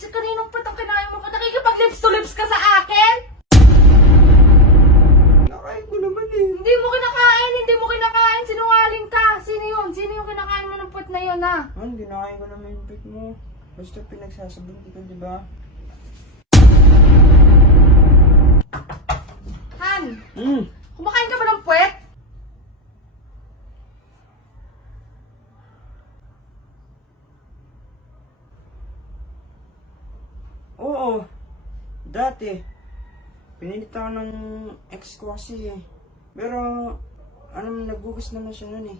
Si kaninong puwet ang kinain mo? Nakikipag-lips to lips ka sa akin? Nakain ko naman eh. Hindi mo kinakain. Sinungaling ka. Sino yun? Sino yung kinakain mo ng puwet na yun, ha? Han, dinakain ko naman yung pet mo. Basta pinagsasabon kita, di ba? Han, Hmm. kumakain ka ba ng puwet? Oo. Dati. Pinilit ako ng ex ko kasi eh. Pero, nagbugas naman siya nun eh.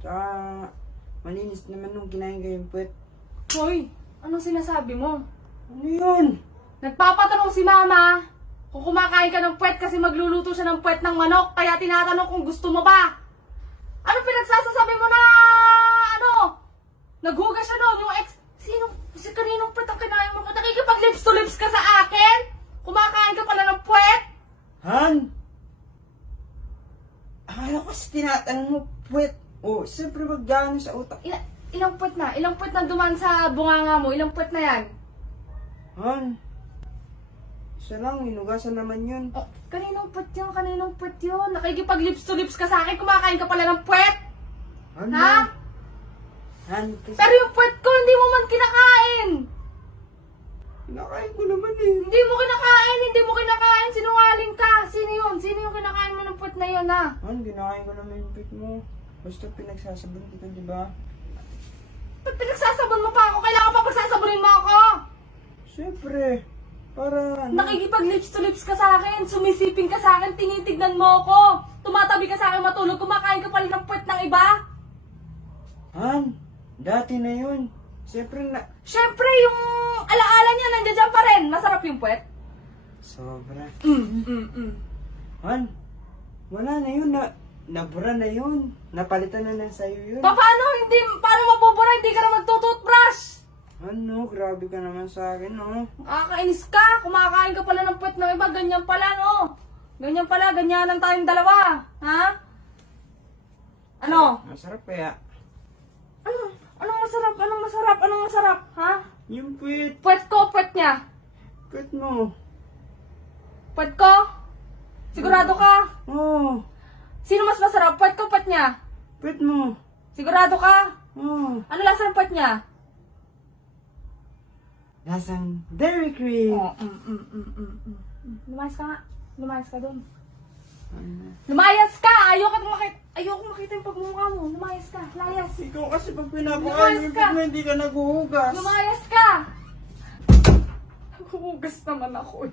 Tsaka, malinis naman nung kinain ko yung puwet. Hoy, anong sinasabi mo? Ano yun? Nagpapatanong si Mama kung kumakain ka ng puwet kasi magluluto siya ng puwet ng manok. Kaya tinatanong kung gusto mo ba. Ano pinagsasasabi mo na naghugas siya noon yung ex... Si kaninong puwet ang kinain mo? Nakikipag-lips to lips ka sa akin? Kumakain ka pala ng puwet? Han? Akala ko kasi tinatanong mo puwet. Oh, siyempre magdano sa utak. Ilang puwet na? Ilang puwet na dumaan sa bunganga mo? Ilang puwet na yan? Han? Isa lang, hinugasan naman yun. Oh, kaninong puwet yun? Kaninong puwet yun? Nakikipag-lips to lips ka sa akin? Kumakain ka pala ng puwet? Han? Ha? Han, kasi... Pero yung puwet ko, hindi mo man kinakain! Kinakain ko naman eh. Hindi mo kinakain! Sinungaling ka! Sino yun? Sino yung kinakain mo ng puwet na yun, ha? Han, kinakain ko naman yung pet mo. Basta pinagsasabon kita, di ba? Ba't pinagsasabon mo pa ako? Kailangan pa pagsasabonin mo ako! Siyempre. Para Nakikipag-lips to lips ka sa akin, sumisiping ka sa akin, tinitignan mo ako, tumatabi ka sa akin matulog, kumakain ka pala ng puwet ng iba. Han, dati na yun. Siyempre na... Siyempre, yung alaala niya nandiyan dyan pa rin. Masarap yung puwet. Sobra. Mm. Han, wala na yun. Nabura na yun. Napalitan na lang sa'yo yun. Paano mabubura? Hindi ka na magtututbrush. Ano, grabe ka naman sa akin, no? Nakakainis ka. Kumakain ka pala ng puwet ng iba. Ganyan pala, no? Ganyan pala. Ganyanan tayong dalawa. Ha? Ano? Masarap kaya. Anong masarap? Ha? Yung puwet. Puwet ko, puwet niya. Puwet mo. Puwet ko? Sigurado ka? Oo. Sino mas masarap? Puwet ko, puwet niya? Puwet mo. Sigurado ka? Oo. Ano lasa ng puwet niya? Lasang Dairy Cream. Lumayas ka nga. Lumayas ka doon. Ano? Lumayas ka! Ayoko makita yung pagmumukha mo. Lumayas ka. Layas. Ikaw kasi pag pinapakain yung pet mo, hindi ka naghuhugas. Lumayas ka! Hugas naman ako eh.